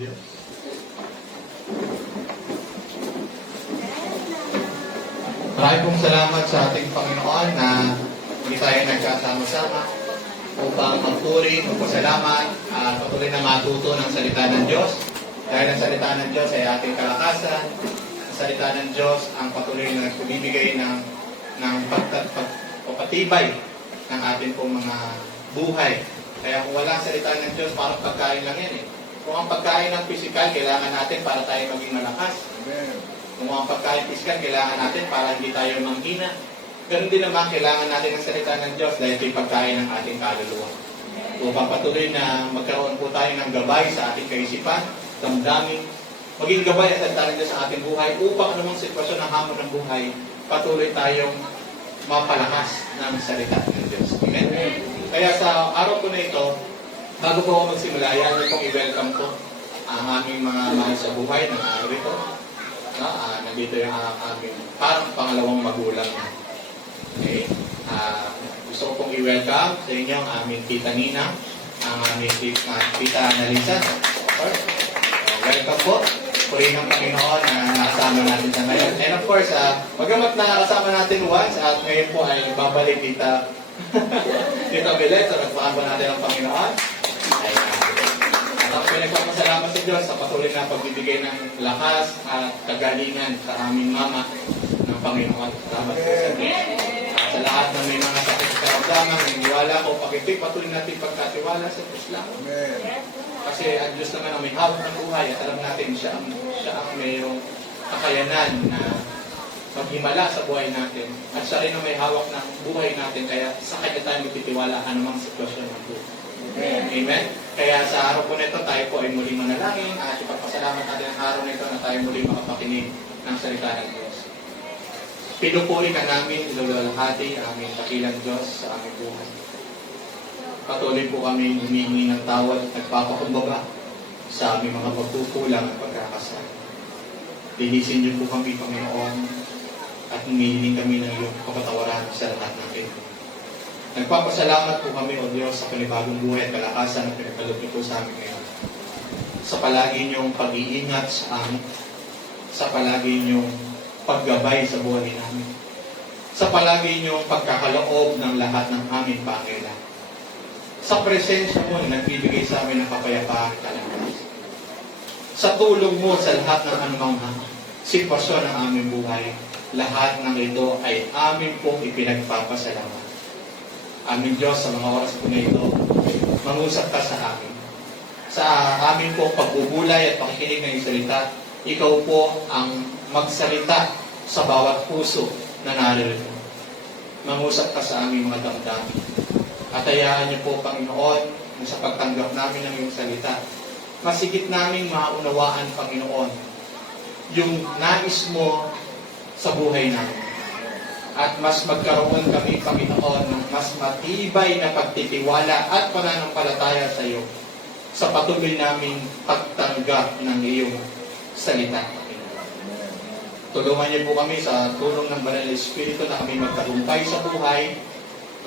Diyos. Maraming pong salamat sa ating Panginoon na hindi tayo nagkasama-sama upang magpuri, magpasalamat at patuloy na matuto ng salita ng Diyos. Dahil ang salita ng Diyos ay ating kalakasan. Ang salita ng Diyos ang patuloy na nagbibigay ng pagpapatibay ng ating pong mga buhay. Kaya kung wala ang salita ng Diyos, parang pagkain lang yan eh. Kung ang pagkain ng physical, kailangan natin para tayo maging malakas. Amen. Kung ang pagkain physical, kailangan natin para hindi tayo manghina. Ganun din naman, kailangan natin ang salita ng Diyos dahil ito'y pagkain ng ating kaluluwa. Upang patuloy na magkaroon po tayo ng gabay sa ating kaisipan, damdamin, maging gabay ang salita ng Diyos sa ating buhay upang anumang sitwasyon ng hamon ng buhay, patuloy tayong mapalakas ng salita ng Diyos. Amen? Kaya sa araw ko na ito, bago po ako magsimula, yan pong i-welcome ko ang aming mga mahal sa buhay na narito. Nandito yung aming parang pangalawang magulang. Okay? Gusto ko pong i-welcome sa inyo ang aming tita Nina, ang aming tita Analisa. Welcome po. Purihin ng Panginoon na nakasama natin sa ngayon. And of course, magamat na nakasama natin once at ngayon po ay babalik Tita Belet. So nagpakabo natin ang Panginoon. Ay, pinagpapasalamat sa Diyos sa patuloy na pagbibigay ng lakas at kagalingan sa aming mama ng Panginoon. Salamat po sa Diyos. Sa lahat ng may mga sakit sa karamdaman, may niwala ko, patuloy natin pagkatiwala sa Diyos lang. Kasi ang Diyos naman ang may hawak ng buhay at alam natin siya ang mayroong kakayanan na maghimala sa buhay natin. At siya rin ang may hawak ng buhay natin, kaya sa kanya tayo magtitiwala anumang sitwasyon ng buhay. Amen? Kaya sa araw po nito, tayo po ay muli manalangin at ipagpasalamat natin ang araw nito na tayo muli makapakinig ng salita ng Diyos. Pinupuin ka namin, ilulalahati ang aming dakilang Diyos sa aming buhay. Patuloy po kami humingi ng tawad at nagpapakumbaga sa aming mga pagkukulang at pagkakasala. Linisin niyo po kami, Panginoon, at humihiling kami ng iyong kapatawaran sa lahat ng ito. Nagpapasalamat po kami, O Diyos, sa panibagong buhay at kalakasan na pinagkaloob niyo po sa amin ngayon. Sa palagi niyong pag-iingat sa amin, sa palagi niyong paggabay sa buhay namin, sa palagi niyong pagkakaloob ng lahat ng aming pangailangan. Sa presensya mo na nagbibigay sa amin ng kapayapaan at kalakasan. Sa tulong mo sa lahat ng anumang sitwasyon ng aming buhay, lahat ng ito ay amin pong ipinagpapasalamat. Aming Diyos, sa mga oras po na ito, mangusap ka sa amin. Sa amin po pagbubulay at pakikinig ng iyong salita, ikaw po ang magsalita sa bawat puso na naririto. Mangusap ka sa aming mga damdamin. At hayaan niyo po, Panginoon, sa pagtanggap namin ng iyong salita, masigit naming maunawaan, Panginoon, yung nais mo sa buhay namin. At mas magkaroon kami, Panginoon, ng mas matibay na pagtitiwala at pananampalataya sa iyo sa patuloy naming pagtanggap ng iyong salita. Tulungan niyo po kami sa tulong ng Banal na Espiritu na kami magtagumpay sa buhay.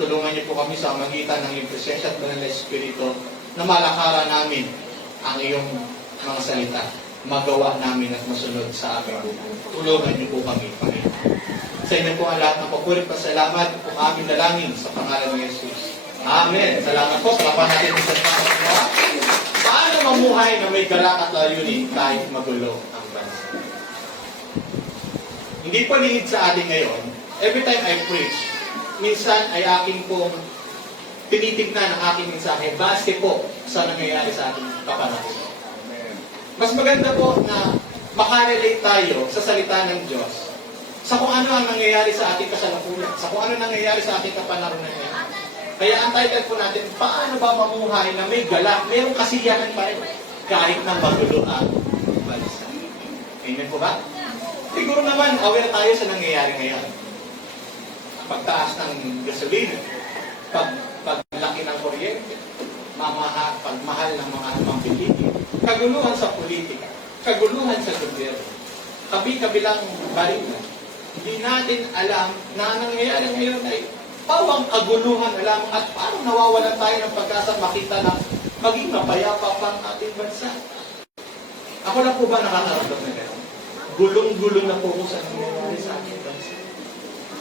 Tulungan niyo po kami sa magitan ng iyong presensya at Banal na Espiritu na malakaran namin ang iyong mga salita, magawa namin at masunod sa aming buhay. Tulungan niyo po kami, Panginoon. Sa inyo po ang lahat ng papuri, pasalamat kung aming dalangin sa pangalan ng Jesus. Amen. Salamat po. Salamat natin sa Panginoon. Paano mamuhay na may galak at layunin kahit magulo ang bansa? Hindi pa lihid sa atin ngayon. Every time I preach, minsan ay aking pong tinitignan ang aking mensahe base po sa nangyayari sa ating kapanahonan. Mas maganda po na makarelate tayo sa salita ng Diyos sa kung ano ang nangyayari sa ating kasalukuyan, sa kung ano nangyayari sa ating kapanahonan ngayon. Kaya ang title po natin, paano ba mamuhay na may galak, mayroong kasiyahan pa rin, kahit na magulo ang bansa. Amen po ba? Siguro naman, aware tayo sa nangyayari ngayon. Pagtaas ng gasolina, paglaki ng kuryente, pagmahal ng mga pambilhin, kaguluhan sa politika, kaguluhan sa gobyerno, kabi-kabilang balikan. Hindi natin alam na nangyayari ngayon ay pawang kaguluhan alam at parang nawawalan tayo ng pagkasa makita na maging mapayapa pa ang ating bansa. Ako lang po ba nakakaramdam na gano'n? Gulong-gulong na po ko sa nangyayari sa aking bansa.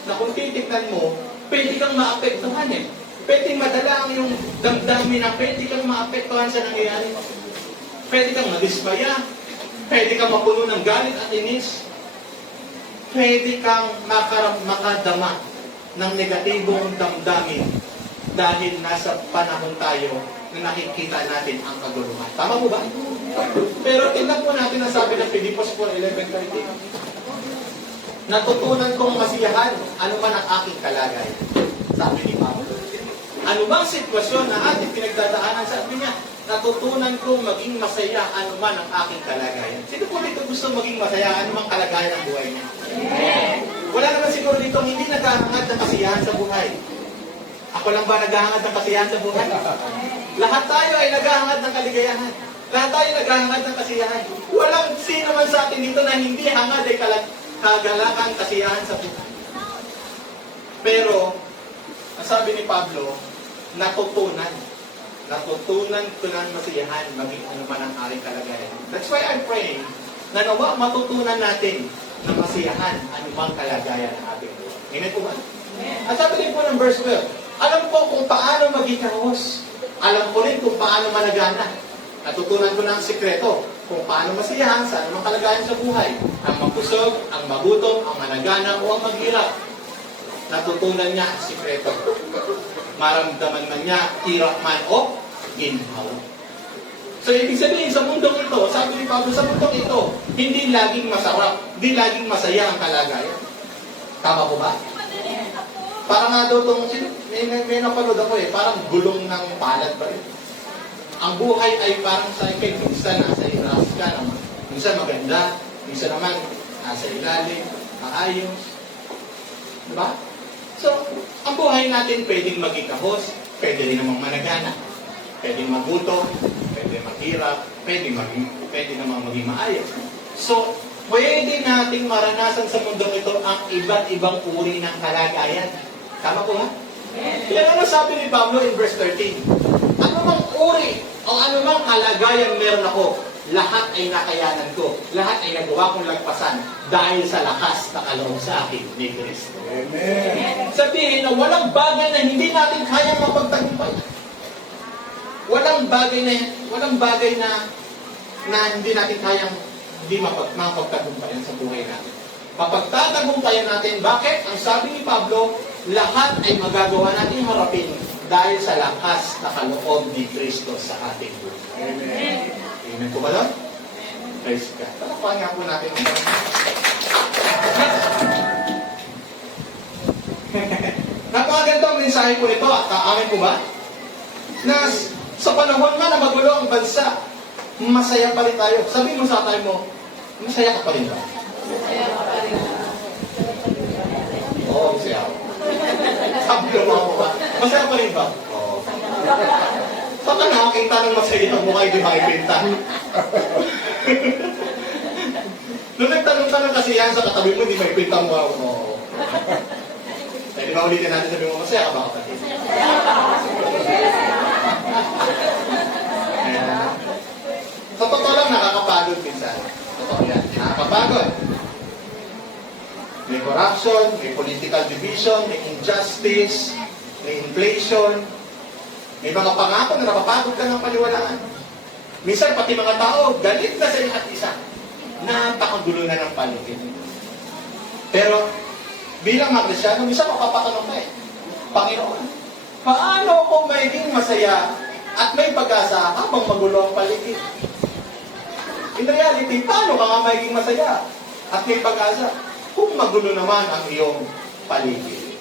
Na kung titignan mo, pwede kang maapektuhan eh. Pwede madala ang yung damdamin na pwede kang maapektuhan sa nangyayari. Pwede kang madismaya. Pwede kang mapuno ng galit at inis. Pwede kang makadama ng negatibong damdamin dahil nasa panahon tayo na nakikita natin ang kaguluhan. Tama po ba? Pero tingnan po natin ang sabi ng Filipos 4:11-13. Natutunan kong masiyahan ano man ang aking kalagayan. Sabi ni Pablo. Ano bang sitwasyon na ating pinagdadaanan, sabi niya, natutunan kong maging masaya ano man ang aking kalagayan. Sino po dito gusto maging masaya ano mang kalagayan ng buhay niya? Wala naman siguro dito hindi naghahangad ng kasiyahan sa buhay. Ako lang ba naghahangad ng kasiyahan sa buhay? Lahat tayo ay naghahangad ng kaligayahan. Lahat tayo naghahangad ng kasiyahan. Walang sino man sa atin dito na hindi hangad ay kagalakan, kasiyahan sa buhay. Pero, ang sabi ni Pablo, natutunan ko ng masiyahan maging ano man ang aking kalagayan. That's why I'm praying na nawa matutunan natin na masiyahan ano bang kalagayan ng ating buhay. Amen po ba? At sabi din po ng verse 12, alam ko kung paano maging kahos. Alam ko rin kung paano managana. Natutunan ko na ang sikreto kung paano masiyahan sa anumang kalagayan sa buhay. Ang magkusog, ang magutom, ang managana o ang maghirap. Natutunan niya ang sikreto. Maramdaman man niya, hirap man o ginhawa. So, ibig sabihin, sa mundong ito, sabi ni Pablo, sa mundong ito, hindi laging masarap, hindi laging masaya ang kalagayan. Tama po ba? Parang nga daw itong, may napanood ako parang gulong ng palad ba rin. Ang buhay ay parang sa akin, minsan nasa iras ka naman. Minsan maganda, minsan naman nasa ilalim, maayos. Diba? So, ang buhay natin pwedeng maging kahos, pwede rin namang managana, pwedeng magutom, pwede maghirap, pwede namang maging maayos. So, pwede nating maranasan sa mundong ito ang iba't ibang uri ng kalagayan. Tama po ha? Yan ano sabi ni Pablo in verse 13. Ano mang uri o ano mang kalagayan meron ako, lahat ay nakayanan ko. Lahat ay nagawa kong lagpasan dahil sa lakas na kaloob sa akin ni Kristo. Amen. Sabihin na walang bagay na hindi natin kayang mapagtagumpay. Walang bagay na hindi natin kayang mapagtagumpayan sa buhay natin. Mapagtatagumpayan natin. Bakit? Ang sabi ni Pablo, lahat ay magagawa natin harapin dahil sa lakas na kaloob ni Kristo sa ating buhay. Amen. Amen po ba doon? Praise God. Talakuhan nga po natin ang napakagandang mensahe po ito. Amin po ba? Na sa panahon nga na magulo ang bansa, masaya pa rin tayo. Sabi mo sa tayo mo, masaya ka pa rin ba? Masaya ka pa rin. Oo, masaya ako. Sabi mo ba? Masaya pa rin ba? Oo. Saan ka nakakita ng masaya ang mukha hindi makipinta? Nung nagtanong ka ng kasiyahan sa katabi mo, hindi makipinta ang mukha mo. Di ba ulitin natin sabi mo, masaya ka ba kapatid? Sa totoo lang, nakakapagod minsan. Totoo yan, nakakapagod. May corruption, may political division, may injustice, may inflation, may mga pangako na napapagod ka ng paniwalaan. Minsan, pati mga tao, galit na sa isa't isa. Napakagulo na ng paligid. Pero, bilang mga Kristyano, minsan mapapatanong ka Panginoon, paano kung magiging masaya at may pag-asa habang magulo ang paligid? In reality, paano ka nga magiging masaya at may pag-asa kung magulo naman ang iyong paligid?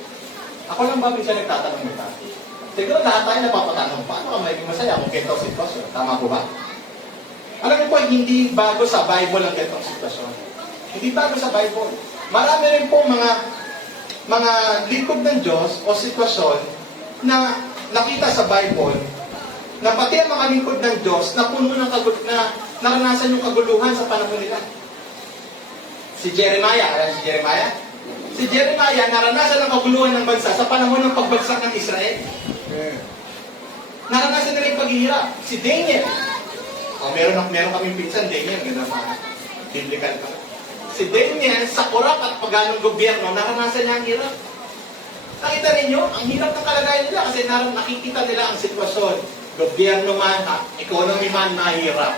Ako lang ba minsan nagtatanong nito? Siguro lahat tayo napapatanong, paano ka magiging masaya kung ganito ang sitwasyon? Tama po ba? Alam niyo po, hindi bago sa Bible ang ganitong sitwasyon. Hindi bago sa Bible. Marami rin po mga lingkod ng Diyos o sitwasyon na nakita sa Bible na pati ang mga lingkod ng Diyos na puno ng na naranasan yung kaguluhan sa panahon nila. Si Jeremiah, alam si Jeremiah? Si Jeremiah naranasan ang kaguluhan ng bansa sa panahon ng pagbagsak ng Israel. Naranasan nila yung paghihirap. Si Daniel, Meron kaming pinsan, Daniel, ganda pa. Biblical pa. Si Daniel, sa kurap at paganong gobyerno, naranasan niya ang hirap. Nakita ninyo, ang hirap ng kalagayan nila kasi nakikita nila ang sitwasyon. Gobyerno man, economy man, mahirap.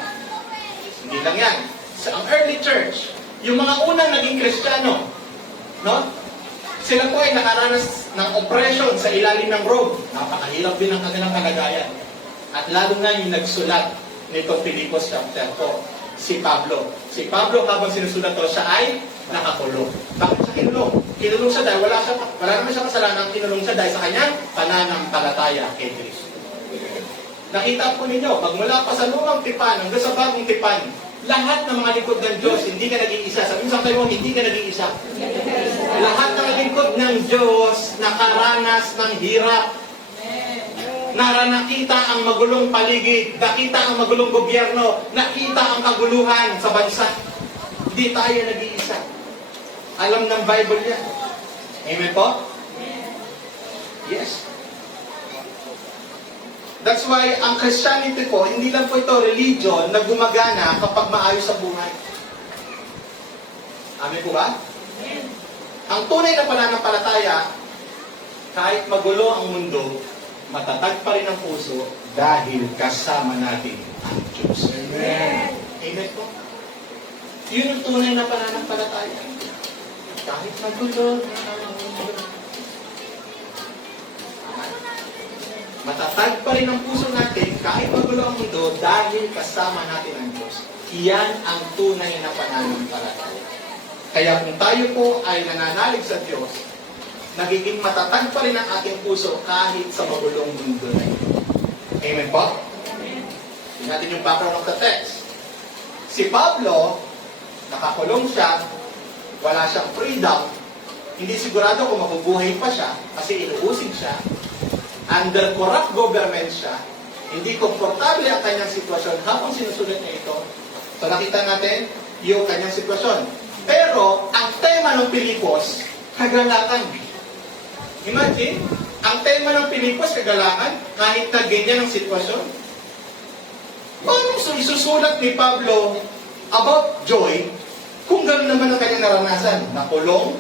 Hindi lang yan. Sa ang early church, yung mga unang naging Kristiyano, no? Sila po ay nakaranas ng oppression sa ilalim ng Rome. Napakahirap din ang kanilang kalagayan. At lalo na yung nagsulat nito Filipos chapter 4, si Pablo. Si Pablo, habang sinusulat to, siya ay nakakulong. Bakit siya kinulong? Kinulong siya dahil wala naman siya kasalanan, kinulong siya dahil sa kanyang pananampalataya kay Kristo. Nakita po ninyo, magmula pa sa lumang tipan hanggang sa bagong tipan, lahat ng mga lingkod ng Diyos, hindi ka naging isa. Sabihin sa kayo, hindi ka naging isa. Lahat ng lingkod ng Diyos, nakaranas ng hirap. Nakita ang magulong paligid, nakita ang magulong gobyerno, nakita ang kaguluhan sa bansa. Hindi tayo nag-iisa. Alam ng Bible yan. Amen po? Yes. That's why ang Christianity po, hindi lang po ito religion na gumagana kapag maayos ang buhay. Amen po ba? Ang tunay na pananampalataya, kahit magulo ang mundo, matatag pa rin ang puso dahil kasama natin ang Diyos. Amen. Amen po. Yun ang tunay na pananampalataya. Kahit magulo ang mundo, matatag pa rin ang puso natin kahit magulo ang mundo dahil kasama natin ang Diyos. Iyan ang tunay na pananampalataya. Kaya kung tayo po ay nananalig sa Diyos, nagiging matatag pa rin ang ating puso kahit sa magulong mundo na ito. Amen po? Tingnan natin yung background of the text. Si Pablo, nakakulong siya, wala siyang freedom, hindi sigurado kung mabubuhay pa siya kasi inuusig siya, under corrupt government siya, hindi komportable ang kanyang sitwasyon habang sinusulat niya ito. So nakita natin yung kanyang sitwasyon. Pero ang tema ng Pilipos, kagalakan. Imagine, ang tema ng Pilipos, kagalakan, kahit na ganyan ang sitwasyon. Paano isusulat ni Pablo about joy kung gano'n naman ang kanyang naranasan? Nakulong,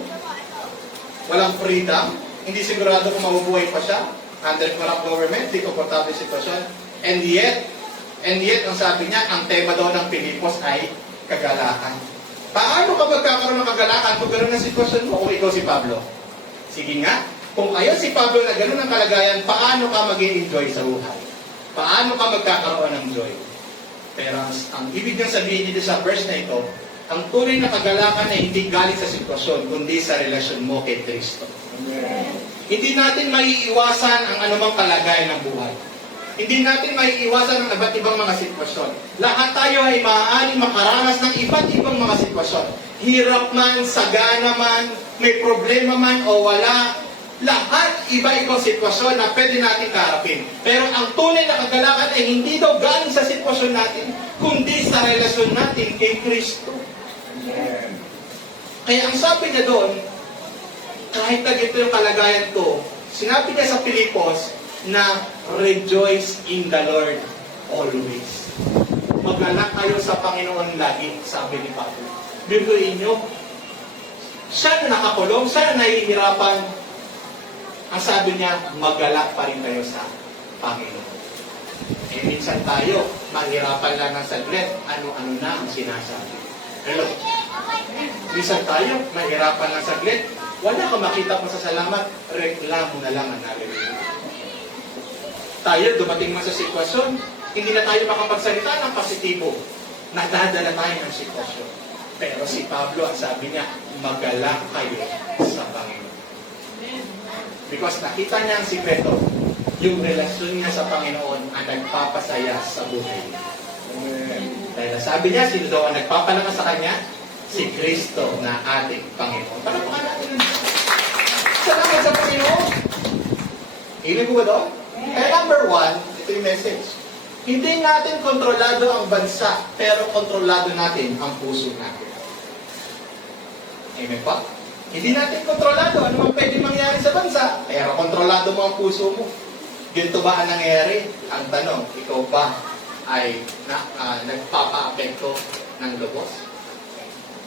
walang freedom, hindi sigurado kung mabubuhay pa siya, under corrupt government, di komportable sitwasyon. And yet, ang sabi niya, ang tema daw ng Pilipos ay kagalakan. Paano ka magkakaroon ng kagalakan kung gano'n ang sitwasyon mo kung ikaw si Pablo? Sige nga, kung ayaw si Pablo na gano'n ang kalagayan, paano ka mag-i-enjoy sa buhay? Paano ka magkakaroon ng joy? Pero ang ibig niyang sabihin dito sa verse na ito, ang tunay na kagalakan ay hindi galing sa sitwasyon, kundi sa relasyon mo kay Kristo. Amen. Hindi natin maiiwasan ang anumang kalagayan ng buhay. Hindi natin maiiwasan ang iba't ibang mga sitwasyon. Lahat tayo ay maaaring makaranas ng iba't ibang mga sitwasyon. Hirap man, sagana man, may problema man o wala. Lahat iba-ibang sitwasyon na pwede natin kaharapin. Pero ang tunay na kagalakan ay hindi daw galing sa sitwasyon natin, kundi sa relasyon natin kay Kristo. Kaya ang sabi niya doon, kahit na gito yung kalagayan ko, sinabi niya sa Filipos na rejoice in the Lord always. Magalak kayo sa Panginoon lagi, sabi ni Pablo. Biruin nyo, siya na nakakulong, siya na nahihirapan. Ang sabi niya, magalak pa rin kayo sa Panginoon. Eh minsan tayo, mahirapan lang ng saglit, ano-ano na ang sinasabi. Hello? Minsan tayo, mahirapan lang saglit, wala kang makita pa sa salamat, reklamo na lang ang narinig. Tayo, dumating man sa sitwasyon, hindi na tayo makapagsalita ng positibo. Nadadala tayo ng sitwasyon. Pero si Pablo, ang sabi niya, magalak kayo sa Panginoon. Because nakita niya ang sikreto, yung relasyon niya sa Panginoon ang nagpapasaya sa buhay. Dahil sabi niya, sino daw ang nagpapalakas sa kanya? Si Kristo na ating Panginoon. Palapakan natin ang Diyos. Salamat sa Panginoon. Ibig ko ba doon? Kaya number 1, ito yung message. Hindi natin kontrolado ang bansa, pero kontrolado natin ang puso natin. Amen po? Hindi natin kontrolado ano mang pwede mangyari sa bansa, pero kontrolado mo ang puso mo. Ganito ba ang nangyayari? Ang tanong, ikaw ba ay nagpapa-apekto ng lubos?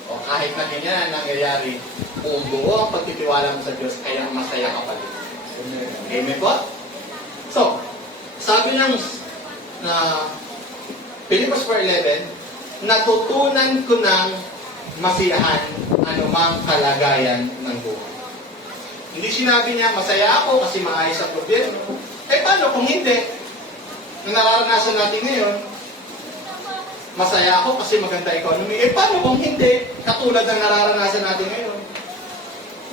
O kahit na ganyan nangyayari, kung buo ang pagtitiwala mo sa Diyos, kaya masaya ka pa rin. Amen po? So, sabi ng Philippians 4:11, natutunan ko ng masiyahan anumang kalagayan ng buhay. Hindi sinabi niya, masaya ako kasi maayos ang gobyerno. Eh paano kung hindi? Nung nararanasan natin ngayon, masaya ako kasi maganda economy. Eh paano kung hindi? Katulad ng nararanasan natin ngayon.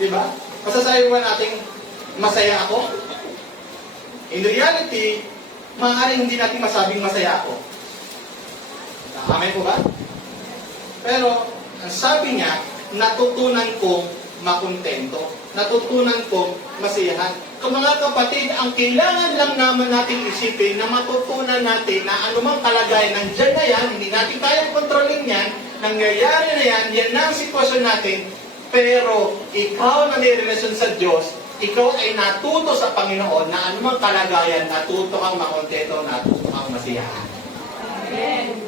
Diba? Masasabi ba natin, masaya ako? In reality, maaaring hindi natin masabing masaya ako. Amen po ba? Pero, ang sabi niya, natutunan kong makontento. Natutunan kong masiyahan. Kung mga kapatid, ang kailangan lang naman natin isipin na matutunan natin na anumang kalagayan nandiyan na yan, hindi natin kayang kontrolin yan, nangyayari na yan, yan na ang sitwasyon natin, pero ikaw na may relasyon sa Diyos, ikaw ay natuto sa Panginoon na anumang kalagayan, natuto kang makontento, natuto kang masiyahan. Amen.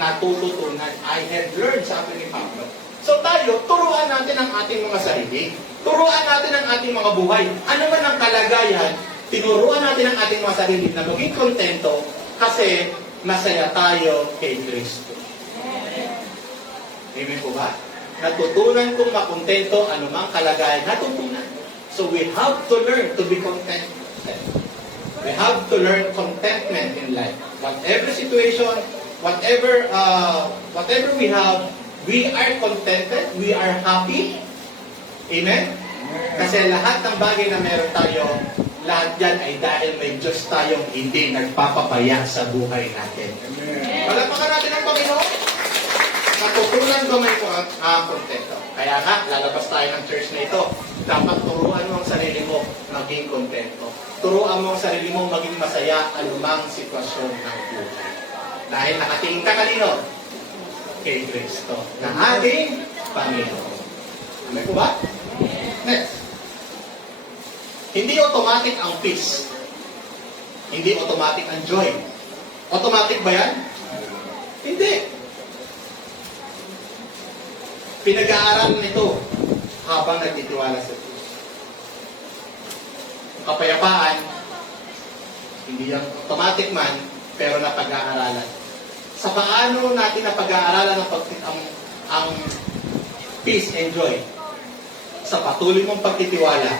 Natututunan. I have learned, sabi ni Pablo. So tayo, turuan natin ang ating mga sarili. Turuan natin ang ating mga buhay. Ano man ang kalagayan, tinuruan natin ang ating mga sarili na maging kontento kasi masaya tayo kay Kristo. Amen po ba? Natutunan kong makontento anumang kalagayan. Natutunan. So we have to learn to be content. We have to learn contentment in life. Whatever situation, whatever we have, we are contented, we are happy. Amen? Kasi lahat ng bagay na meron tayo, lahat yan ay dahil may Diyos tayong hindi nagpapabaya sa buhay natin. Palapakan natin ang Panginoon. Natutunan ko may kontento. Kaya nga, lalabas tayo ng church na ito. Dapat turuan mo ang sarili mo maging kontento. Turuan mo ang sarili mo maging masaya anumang sitwasyon ng buhay. Dahil nakatingin ka kanino? Kay Kristo, na ating Panginoon. Amen po ba? Next. Hindi automatic ang peace. Hindi automatic ang joy. Automatic ba yan? Hindi. Pinag-aaralan nito habang nagtitiwala sa Diyos. Kapayapaan, hindi yan automatic man, pero napag-aaralan. Sa paano natin napag-aaralan ang peace and joy? Sa patuloy mong pagtitiwala,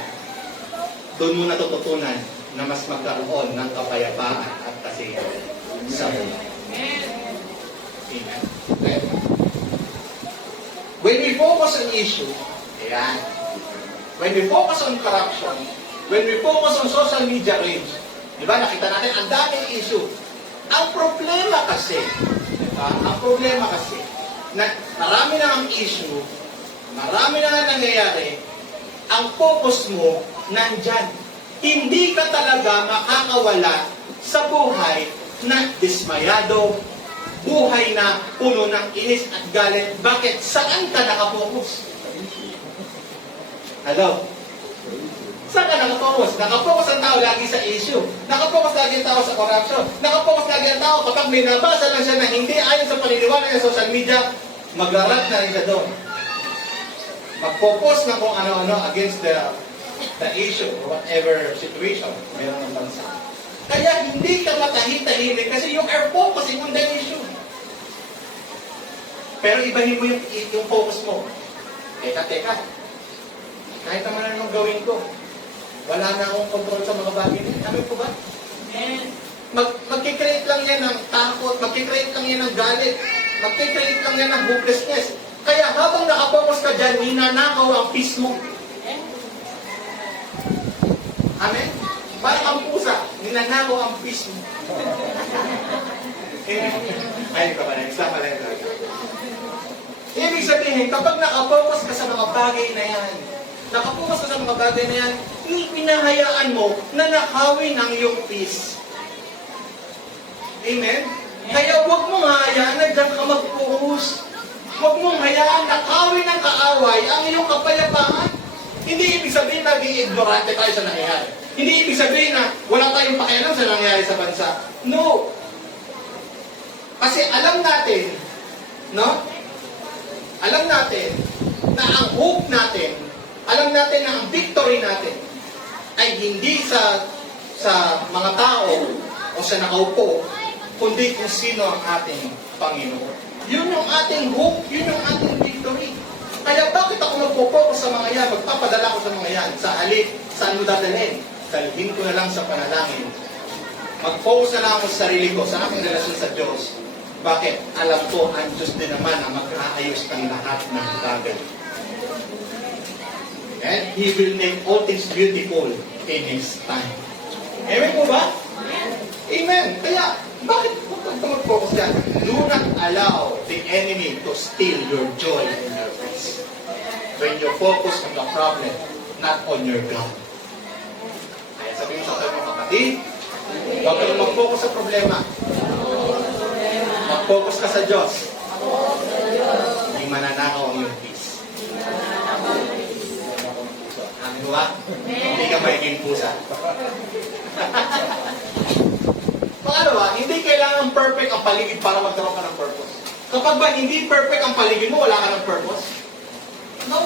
doon mo natututunan na mas magkaroon ng kapayapaan at kasiyahan sa buhay. Amen. Okay? When we focus on issue, ayan. When we focus on corruption, when we focus on social media rage, di ba, nakita natin ang daming issue. Ang problema kasi, na marami na ang issue, marami na nga nangyayari, ang focus mo nandyan. Hindi ka talaga makakawala sa buhay na dismayado, buhay na puno ng inis at galit. Bakit? Saan ka nakapokus? Hello? Saan ka nakapokus? Nakapokus ang tao lagi sa issue. Nakapokus lagi ang tao sa corruption. Nakapokus lagi ang tao kapag may nabasa lang siya na hindi ayon sa paniniwala ng social media, maglarat na rin siya doon. Mag-focus na kung ano-ano against the issue or whatever situation meron ng bansa. Kaya hindi ka matahit-tahimik kasi you are focusing on the issue. Pero ibahin mo yung focus mo. Teka. Kahit naman anong gawin ko, wala na akong control sa mga bagay na. Amin po ba? Magkikreate lang yan ng takot, magkikreate lang yan ng galit, magkikreate lang yan ng hopelessness. Kaya habang nakapokus ka dyan, ninanakaw ang peace mo. Amen? Parang ang pusa, ninanakaw ang peace mo. Ayun ka pala, isa pala yung talaga. Ibig sabihin, kapag nakapokus ka sa mga bagay na yan, nakapokus ka sa mga bagay na yan, pinahayaan mo na nakawin ang iyong peace. Amen? Kaya huwag mong hayaan na dyan ka mag-focus. Huwag mong hayaan na kawin ng kaaway ang iyong kapayapaan. Hindi ibig sabihin na ignorante tayo sa nangyayari. Hindi ibig sabihin na wala tayong pakialam sa nangyayari sa bansa. No. Kasi alam natin, no? Alam natin na ang hope natin, alam natin na ang victory natin ay hindi sa mga tao o sa nakaupo, kundi kung sino ang ating Panginoon. Yun yung ating hope, yun yung ating victory. Kaya bakit ako magpo-focus sa mga yan, magpapadala ko sa mga yan, sa halip, saan mo dadalhin? Dalhin ko na lang sa panalangin. Mag-focus na lang ako sa sarili ko, sa aking relasyon sa Diyos. Bakit? Alam ko, ang Diyos din naman ang mag-aayos ng lahat ng bagay. And He will make all things beautiful in His time. Amen po ba? Amen. Kaya, bakit mag-focus yan? Do not allow the enemy to steal your joy and your peace. When you focus on the problem, not on your God. Kaya sabihin sa kayo mga kapatid, huwag kayong mag-focus sa problema. Mag-focus ka sa Diyos. Hindi mananakaw ang iyong peace. Amin ba? Hindi ka magiging pusa. Pangalawa, hindi kailangan perfect ang paligid para magkaroon ka ng purpose. Kapag ba hindi perfect ang paligid mo, wala ka ng purpose? No.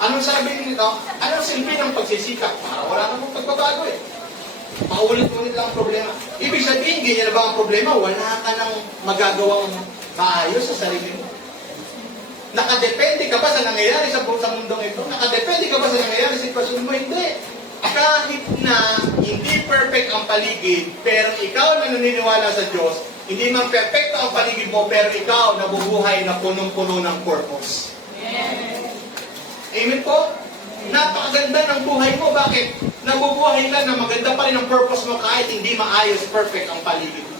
Anong sabi nito? Anong silbi ng pagsisikap? Para wala namang pagbabago eh. Paulit-ulit lang ang problema. Ibig sabihin, ganyan na ba ang problema? Wala ka nang magagawang maayos sa sarili mo. Nakadepende ka ba sa nangyayari sa mundong ito? Nakadepende ka ba sa nangyayari sa sitwasyon mo? Hindi. Kahit na hindi perfect ang paligid, pero ikaw na naniniwala sa Diyos, hindi man perfecto ang paligid mo, pero ikaw nabubuhay na punong-puno ng purpose. Amen po? Napakaganda ng buhay mo. Bakit? Nabubuhay ka na maganda pa rin ang purpose mo kahit hindi maayos, perfect ang paligid mo.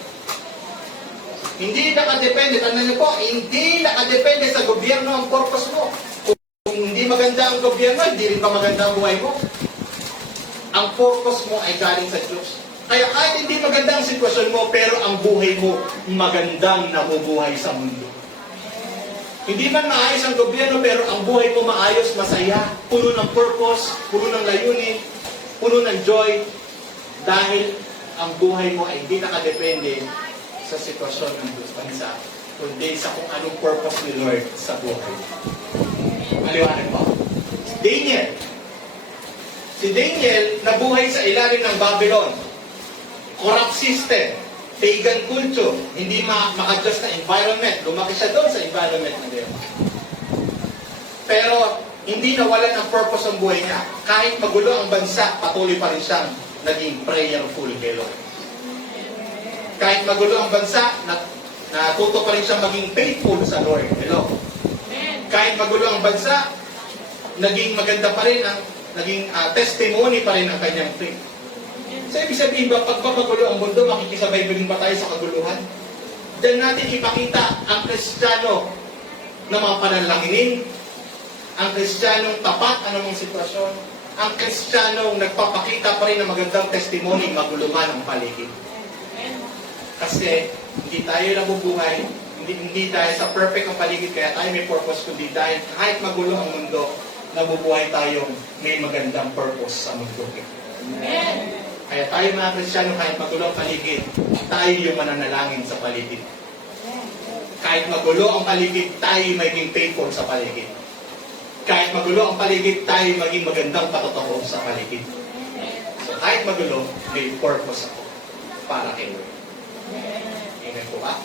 Hindi nakadepende, tandaan niyo po, hindi nakadepende sa gobyerno ang purpose mo. Kung hindi maganda ang gobyerno, hindi rin pa maganda ang buhay mo. Ang purpose mo ay galing sa Diyos. Kaya kahit hindi maganda ang sitwasyon mo, pero ang buhay mo magandang nabubuhay sa mundo. Hindi man maayos ang gobyerno, pero ang buhay mo maayos, masaya, puno ng purpose, puno ng layunin, puno ng joy, dahil ang buhay mo ay hindi nakadepende sa sitwasyon ng bansa, kundi sa kung anong purpose ni Lord sa buhay. Maliwanag po. Daniel. Si Daniel nabuhay sa ilalim ng Babylon. Corrupt system. Pagan culture. Hindi maka-adjust na environment. Lumaki siya doon sa environment na Diyos. Pero hindi nawalan ang purpose ng buhay niya. Kahit magulo ang bansa, patuloy pa rin siyang naging prayerful kay Lord. Kahit magulo ang bansa, natuto pa rin siyang maging faithful sa Lord. Hello? Kahit magulo ang bansa, naging maganda pa rin ang naging testimony pa rin ang kanyang faith. So, ibig sabihin ba, pagpapagulo ang mundo, makikisabay ba tayo sa kaguluhan? Diyan natin ipakita ang Kristiyano na mga panalanginin, ang Kristiyanong tapat anumang sitwasyon, ang Kristiyanong nagpapakita pa rin ng magandang testimony, maguluhan ang paligid. Kasi hindi tayo nabubuhay, hindi dahil sa perfect ang paligid, kaya tayo may purpose, kundi dahil kahit magulo ang mundo, nabubuhay tayong may magandang purpose sa mundo. Amen. Kaya tayo mga Kristiyano, kahit magulo ang paligid, tayo yung mananalangin sa paligid. Kahit magulo ang paligid, tayo maging faithful sa paligid. Kahit magulo ang paligid, tayo maging magandang patotoo sa paligid. So kahit magulo, may purpose ako para kay Lord. Amen po ba?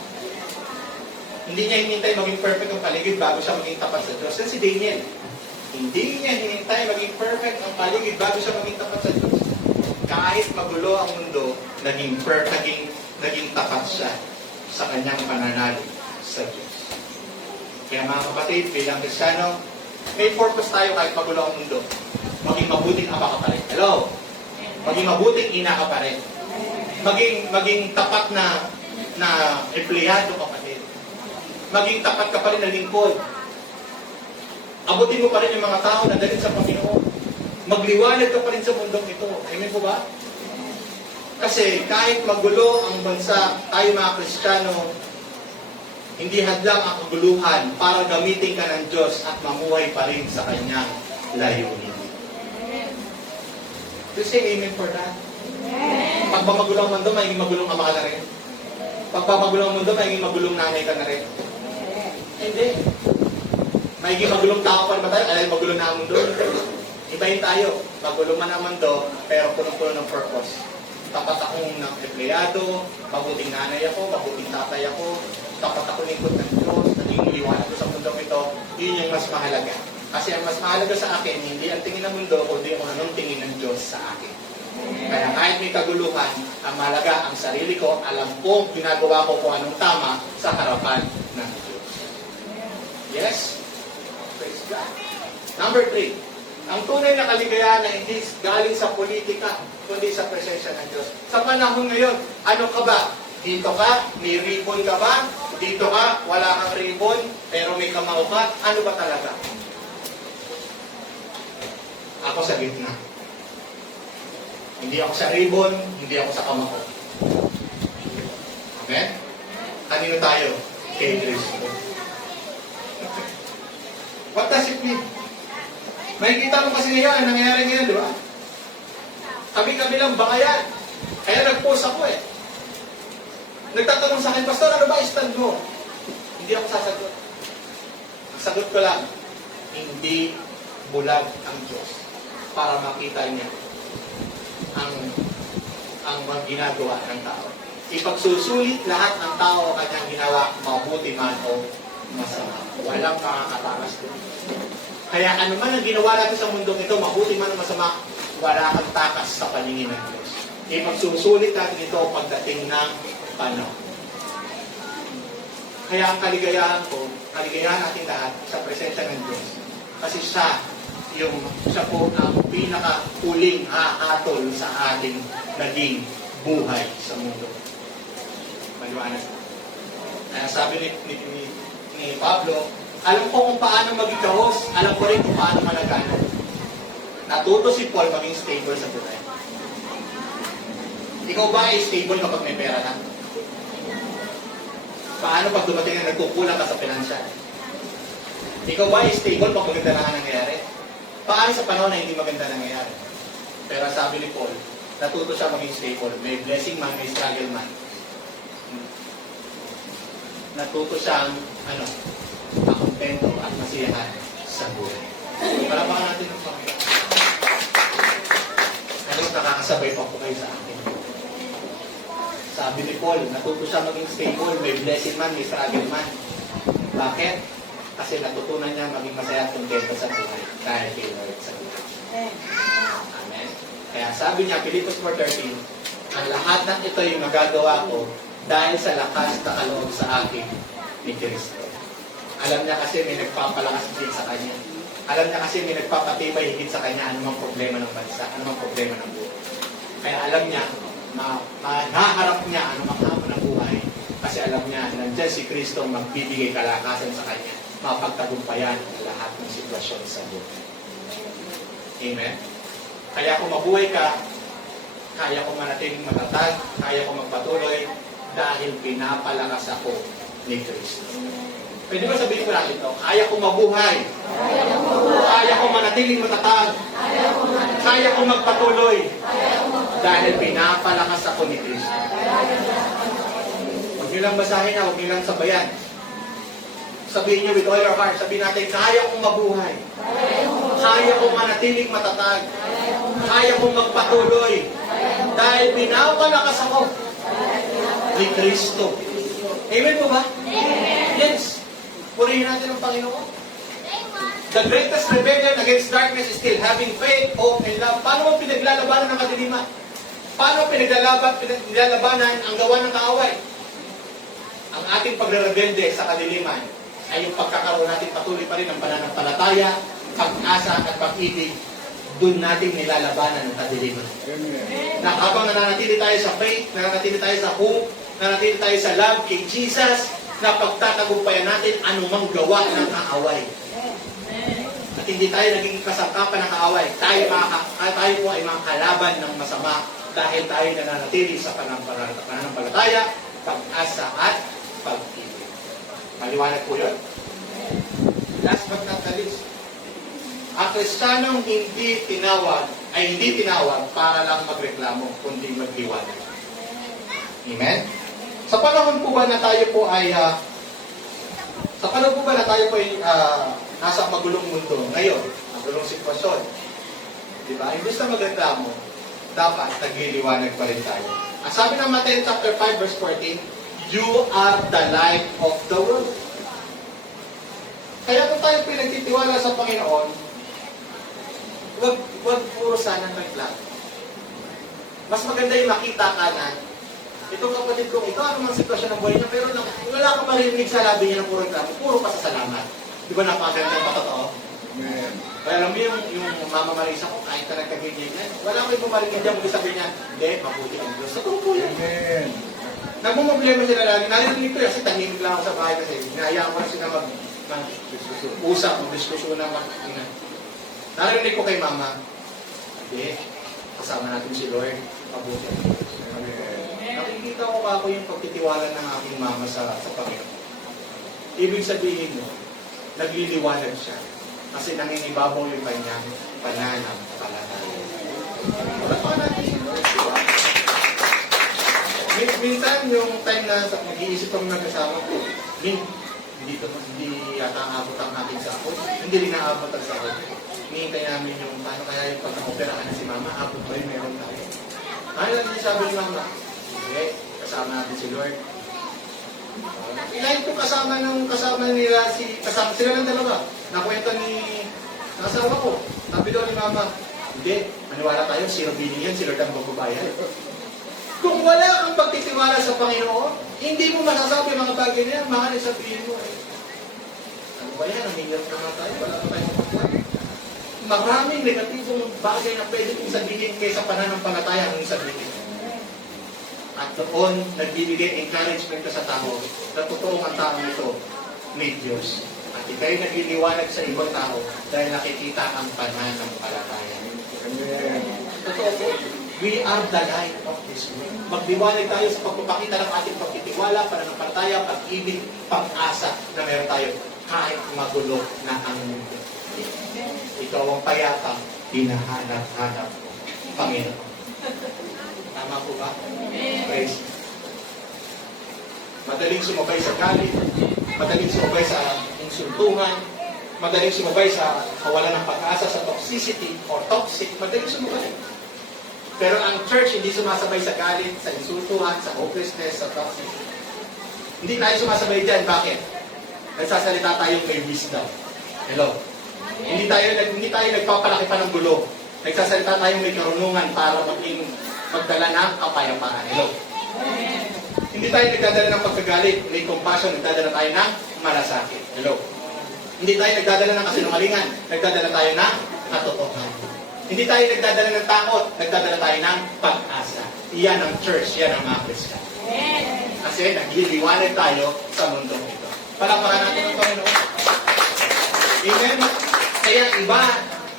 Hindi niya hinintay maging perfect ang paligid bago siya maging tapat sa Diyos. Yan si Daniel. Hindi niya hinintay maging perfect ang paligid bago siya maging tapat sa Diyos. Kahit magulo ang mundo, naging tapat siya sa kanyang pananalig sa Diyos. Kaya mga kapatid, bilang Kristiyano, may purpose tayo kahit magulo ang mundo. Maging mabuting ama ka pa rin. Hello? Maging mabuting ina ka pa rin. Maging tapat na empleyado kapatid. Maging tapat ka pa rin na lingkod. Abutin mo pa rin yung mga tao na dalhin sa Panginoon. Magliwanag ka pa rin sa mundong ito. Amen po ba? Kasi kahit magulo ang bansa, tayo mga Kristiyano, hindi hadlang ang kaguluhan para gamitin ka ng Diyos at mamuhay pa rin sa kanyang layunin. You say amen for that? Pag magulo ang mundo, magiging magulong ama ka na rin. Pagpapagulong ang mundo, magiging magulong nanay ka na rin. Hindi. Magiging magulong tao pa rin ba tayo? Alam, magulong na ang mundo. Ibahin tayo. Magulong man ang mundo, pero punong-puno ng purpose. Tapat akong ng empleyado, mabuting nanay ako, mabuting tatay ako, tapat ako lingkod ng Diyos, naging liwanag ko sa mundo ito, yun yung mas mahalaga. Kasi ang mas mahalaga sa akin, hindi ang tingin ng mundo, kundi kung anong tingin ng Diyos sa akin. Kaya kahit may kaguluhan, ang mahalaga ang sarili ko, alam kong ginagawa ko kung anong tama sa harapan ng Diyos. Yes? Praise God. Number 3. Ang tunay na kaligayahan na hindi galing sa politika, kundi sa presensya ng Diyos. Sa panahon ngayon, ano ka ba? Dito ka? May ribbon ka ba? Dito ka? Wala kang ribbon, pero may kamao ka? Ano ba talaga? Ako sa gitna. Hindi ako sa ribbon, hindi ako sa kamao. Amen? Kanino tayo? Kay Kristo. What does it mean? Makikita mo kasi ngayon, ang nangyayari ngayon, di ba? Kami lang baka yan. Kaya nag-post ako eh. Nagtatanong sa akin, Pastor, ano ba stand mo? Hindi ako sasagot. Ang sagot ko lang, hindi bulag ang Diyos para makita niya ang mga ginagawa ng tao. Ipagsusulit lahat ng tao ang kanyang ginawa, mabuti man o masama. Walang makakatakas doon. Kaya ano man ang ginawa natin sa mundong ito, mabuti man o masama, wala kang takas sa paningin ng Diyos. Ipagsusulit natin ito pagdating ng panahon. Kaya ang kaligayahan ko, kaligayahan natin lahat sa presensya ng Diyos. Kasi siya po ang pinaka-huling hahatol sa ating naging buhay sa mundo. Maliwanag. Kaya sabi ni Pablo, alam ko kung paano maging kahos, alam ko rin kung paano malagano. Natuto si Paul maging stable sa buhay. Ikaw ba ay stable kapag may pera na? Paano pag dumating na nagkukulang ka sa financial? Ikaw ba ay stable pag maganda lang ang nangyayari? Paano sa panahon na hindi maganda nangyayari? Pero sabi ni Paul, natuto siya maging stable. May blessing man, may struggle man. Natuto siyang, makontento at masiyahan sa buhay. Palapakan natin ng Panginoon. Nakakasabay pa po kayo sa akin. Sabi ni Paul, natuto siya maging stable, may blessing man, may struggle man. Bakit? Kasi natutunan niya maging masaya at kontento sa buhay dahil kay Lord sa buhay. Amen. Kaya sabi niya, Philippians 4:13, ang lahat ng ito ay magagawa ko dahil sa lakas na kaloob sa akin ni Kristo. Alam niya kasi may nagpapalakas din sa kanya. Alam niya kasi may nagpapatibay higit sa kanya anumang problema ng bansa, anumang problema ng buhay. Kaya alam niya, mahaharap niya anumang hamon ng buhay. Kasi alam niya, nandiyan si Kristo magbibigay kalakasan sa kanya, mapagtagumpayan ang lahat ng sitwasyon sa buhay. Amen? Kaya kung mabuhay ka, kaya ko manatiling matatag, kaya ko magpatuloy, dahil pinapalakas ako ni Kristo. Pwede ba sabihin ko lang ito? Kaya ko mabuhay. Kaya ko manatiling matatag. Kaya ko magpatuloy. Dahil pinapalakas ako ni Kristo. Huwag niyo lang basahin huwag niyo lang sabayan. Sabihin niyo with all your heart, sabihin natin, kaya kong mabuhay. Kaya kong manatiling matatag. Kaya kong magpatuloy. Dahil pinapalakas ako ni Kristo. Amen po ba? Yes. Purihin natin ang Panginoon. The greatest rebellion against darkness is still having faith, hope, and love. Paano mo pinaglalabanan ng kadiliman? Paano pinaglalabanan ang gawa ng kaaway? Ang ating pagre-rebelde sa kadiliman ay yung pagkakaroon natin patuloy pa rin ng pananampalataya, pag-asa at pag-ibig. Doon natin nilalabanan ng kadiliman. Na habang nananatili tayo sa faith, nananatili tayo sa hope, nananatili tayo sa love kay Jesus, na pagtatagumpayan natin anumang gawa ng kaaway. At hindi tayo naging kasangkapan ng kaaway. Tayo po ay mga kalaban ng masama dahil tayo nananatili sa pananampalataya, pag-asa at pag-ibig. Maliwanag po yun? Last but not the least, ang Kristiyanong hindi tinawag para lang magreklamo, kundi magdiwanag. Amen? Sa panahon po ba na tayo po ay nasa magulong mundo ngayon, magulong sitwasyon, di ba? Imbes na magreklamo, dapat nagliliwanag pa rin tayo. Ang sabi ng Matthew chapter 5 verse 14, you are the light of the world. Kaya kung tayo pinagtitiwala sa Panginoon, wag puro sanang reklamo. Mas maganda yung makita ka na itong kapatid kong ito, ano mang sitwasyon ng buhay niya, pero wala ka marinig sa labi niya ng puro reklamo, puro pasasalamat. Di ba napakaganda pa totoo? Amen. Kaya alam mo yung Mama Marisa ko, kahit ka nagkaganyan yan, wala ko yung marinig niya, muli sabi niya, hindi, mabuti ang Diyos. Totoo po yan. Amen. Nagmumblema sila lagi. Narinig ko kasi tahimik lang ako sa bahay kasi hinahayaan ko na sila mag-usap, mag-diskusyon na narinig ko kay Mama, hindi, kasama natin si Lord, mabuti ang Diyos. Nakikita ko ako yung pagtitiwala ng aking mama sa Panginoon. Ibig sabihin mo, nagliliwanag siya kasi nanginibabaw yung kanyang pananampalataya. Wala pa natin si Lord, di ba? Minsan yung time na nag-iisip kami magkasama ko, hindi yata aabot ang aking sako, hindi rin naabot ang sako. Hinihintay namin yung paano kaya yung pag-operahan na si Mama, abot ba yung meron tayo? Ano lang yung sabi ni Mama? Hindi, kasama natin si Lord. Ilahin ko kasama nila sila ng dalawa. Nakwento ni asawa ko. Sabi daw ni Mama, hindi, maniwala tayo, zero billing yan, si Lord ang magbabayad. Kung wala kang pagtitiwala sa Panginoon, hindi mo masasabi mga bagay na yan, mahal sabihin mo eh. Ano ba yan? Ang hirap naman tayo, wala pa tayong pagkuhan. Maraming negatibong bagay na pwede kong sabihin kaysa pananampalataya ang sabihin. At doon, nagbibigay encouragement ka sa tao na totoong ang tao nito may Diyos. At ikaw'y nagliliwanag sa ibang tao dahil nakikita ang pananampalataya. Amen. Totoo po. We are the light of this world. Magdiwanag tayo sa pagpapakita ng ating pagtitiwala, pananampalataya, pag-ibig, pag-asa na meron tayo kahit magulo na ang mundo. Ikaw ang payapang hinahanap-hanap Panginoon. Tama po ba? Praise. Madaling sumabay sa galit, madaling sumabay sa insultuhan, madaling sumabay sa kawalan ng pag-asa, sa toxicity or toxic, madaling sumabay. Pero ang church hindi sumasabay sa galit, sa insultuhan, sa hopelessness, sa toxicity. Hindi tayo sumasabay dyan. Bakit? Nagsasalita tayong may wisdom. Hello? Hindi tayo nagpapalaki pa ng gulo. Nagsasalita tayong may karunungan para magdala ng kapayapaan. Hello? Hindi tayo nagdadala ng pagkagalit, may compassion, nagdadala tayo ng malasakit. Hello? Hindi tayo nagdadala ng kasinungalingan, nagdadala tayo ng katotohanan. Hindi tayo nagdadala ng takot, nagdadala tayo ng pag-asa. Iyan ang church, yan ang mga Kristiyan. Kasi nagliliwanag tayo sa mundong ito. Palapakan natin ang Panginoon. Amen? Kaya iba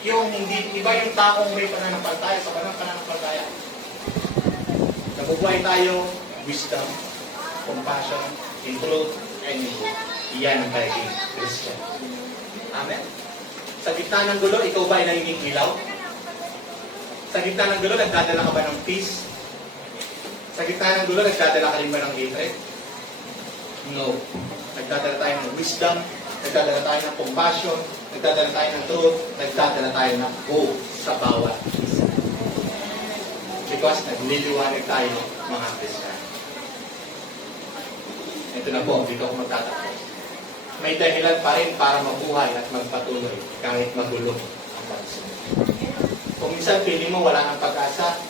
yung taong may pananampalataya sa pananampalataya. Nabubuhay tayo, wisdom, compassion, in truth, and in truth. Iyan ang pagiging Christian. Amen? Sa gitna ng gulo, ikaw ba ay nanginging ilaw? Sa gitna ng gulo, nagdadala ka ba ng peace? Sa gitna ng gulo, nagdadala ka rin ba ng hatred? No. Nagdadala tayo ng wisdom, nagdadala tayo ng compassion, nagdadala tayo ng truth, nagdadala tayo ng hope sa bawat isa. Because nagliliwanag tayo mga Kristiyan. Ito na po, dito ako magtatapos. May dahilan pa rin para mabuhay at magpatuloy kahit magulo ang bansa. Kung minsan feeling mo wala nang pag-asa,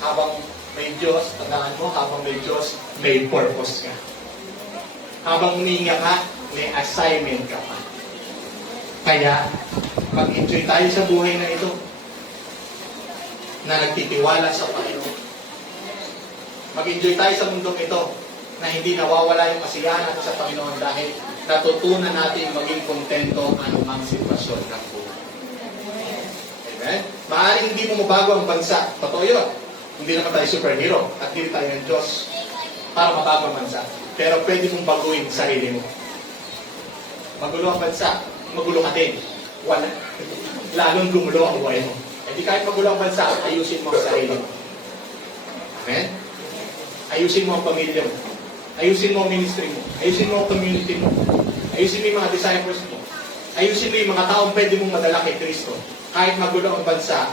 habang may Diyos, tandaan mo, habang may Diyos, may purpose ka. Habang huminga ka, may assignment ka pa. Kaya, mag-enjoy tayo sa buhay na ito na nagtitiwala sa Panginoon. Mag-enjoy tayo sa mundong ito na hindi nawawala yung kasiyahan natin sa Panginoon dahil natutunan natin maging kontento anumang sitwasyon ng buhay. Amen? Maaaring hindi mo mabago ang bansa. Totoo yun. Hindi naman tayo superhero at hindi tayo ng Diyos para mabago ang bansa. Pero pwede mong baguhin sarili mo. Magulo ang bansa, magulo ka din. Wala. Lalong gumulo ang buhay mo. Hindi kahit magulo ang bansa, ayusin mo ang sarili mo. Amen? Ayusin mo ang pamilya mo. Ayusin mo ang ministry mo. Ayusin mo ang community mo. Ayusin mo yung mga disciples mo. Ayusin mo yung mga taong pwede mong madala kay Kristo. Kahit magulo ang bansa,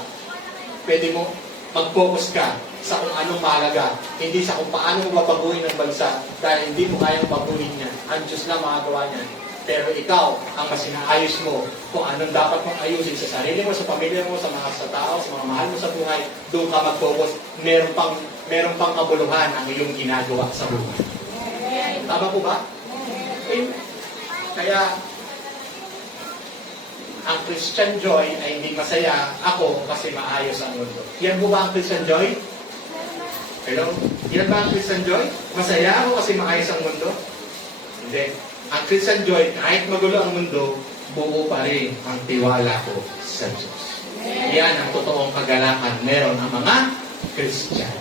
pwede mo mag-focus ka sa kung anong mahalaga. Hindi sa kung paano mo mapaguhin ang bansa dahil hindi mo kayang mabuhin niya. Ang Diyos lang makagawa niyan. Pero ikaw, ang mas inaayos mo kung anong dapat mong ayusin sa sarili mo, sa pamilya mo, sa mga sa tao, sa mga mahal mo sa buhay, doon ka mag-focus. Meron pang kabuluhan ang iyong ginagawa sa buhay. Tama po ba? Amen. Kaya, ang Christian joy ay hindi masaya ako kasi maayos ang mundo. Yan po ba ang Christian joy? Hello? Yan ba ang Christian joy? Masaya ako kasi maayos ang mundo? Hindi. Ang Christian joy, kahit magulo ang mundo, buo pa rin ang tiwala ko sa Diyos. Yan ang totoong kagalakan meron ang mga Christian.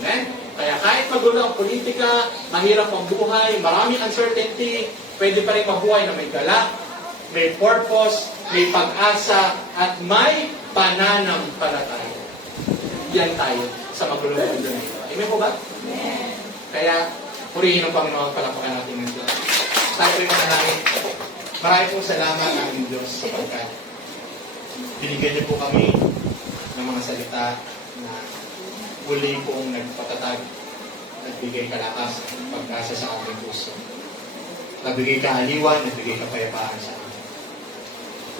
Amen? Kaya kahit magulo ang politika, mahirap ang buhay, maraming uncertainty, pwede pa rin mabuhay na may galak, may purpose, may pag-asa, at may pananampalataya. Yan tayo sa magulong mundo na ito. Amen po ba? Amen. Kaya, purihin ang Panginoon, palapakan natin ng Diyos. Tayo po yung manalangin. Maraming pong salamat ang Diyos sapagkat binigyan niyo po kami ng mga salita na muli pong nagpatatag, nagbigay kalakas, pag-asa sa aming puso. Nagbigay kaaliwan, nagbigay kapayapaan sa amin.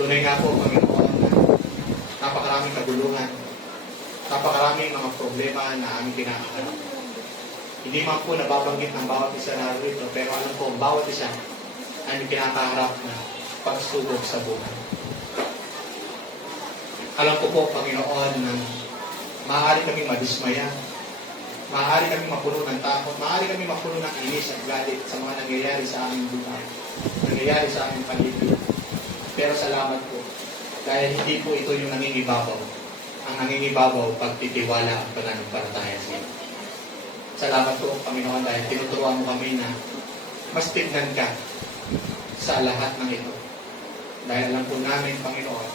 Tunay nga po, Panginoon, na napakaraming kaguluhan, napakaraming mga problema na aming kinakaharap. Hindi man po nababanggit ng bawat isa na rito, pero alam po, bawat isa ay kinakaharap na pagsubok sa buhay. Alam ko po, Panginoon, na maaari kami madismaya, maaari kami mapuno ng takot, maaari kami mapuno ng inis at galit sa mga nangyayari sa aming buhay, nangyayari sa aming paligid. Pero salamat po, dahil hindi po ito yung nangingibabaw. Ang nangingibabaw, pagtitiwala ang pananampalataya sa iyo. Salamat po, Panginoon, dahil tinuturuan mo kami na mas tignan ka sa lahat ng ito. Dahil alam po namin, Panginoon,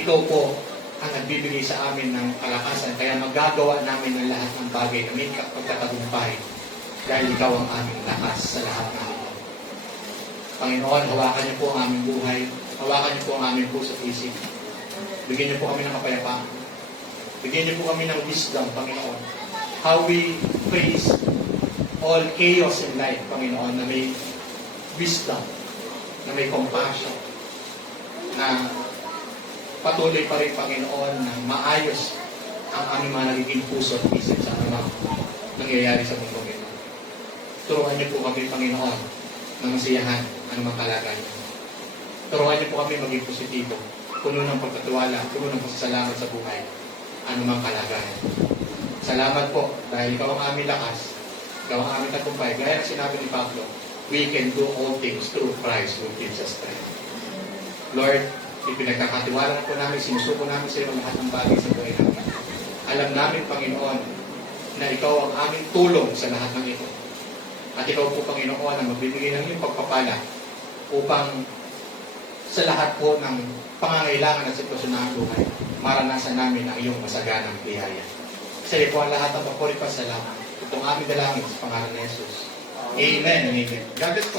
ikaw po ang nagbibigay sa amin ng kalakasan, kaya magagawa namin ng lahat ng bagay na may pagkatagumpay dahil ikaw ang aming lakas sa lahat ng ito. Panginoon, hawakan niyo po ang aming buhay, hawakan niyo po ang aming puso at isip. Bigyan niyo po kami ng kapayapaan. Bigyan niyo po kami ng wisdom, Panginoon. How we face all chaos in life, Panginoon, na may wisdom, na may compassion, na patuloy pa rin, Panginoon, na maayos ang aming mga nagiging puso at isip sa anumang nangyayari sa mundo ito. Turuan niyo po kami, Panginoon, na masiyahan anumang kalagayan. Turuan niyo po kami maging positibo, puno ng pagkatiwala, puno ng pasasalamat sa buhay, anumang kalagayan. Salamat po, dahil ikaw ang aming lakas, ikaw ang aming tagumpay. Gaya ng sinabi ni Pablo, we can do all things through Christ who gives us strength. Lord, ipinagkakatiwala na po namin, sinusuko namin sa iyo lahat ng bagay sa buhay namin. Alam namin, Panginoon, na ikaw ang aming tulong sa lahat ng ito. At ikaw po, Panginoon, ang magbibigay ng iyong pagpapala upang sa lahat po ng pangangailangan at sitwasyon ng buhay, maranasan namin ang iyong masaganang biyaya. Sa iyo po ang lahat ng papuri pa salamat. Itong aming dalangin sa pangalan ni Jesus. Amen and amen. God bless po.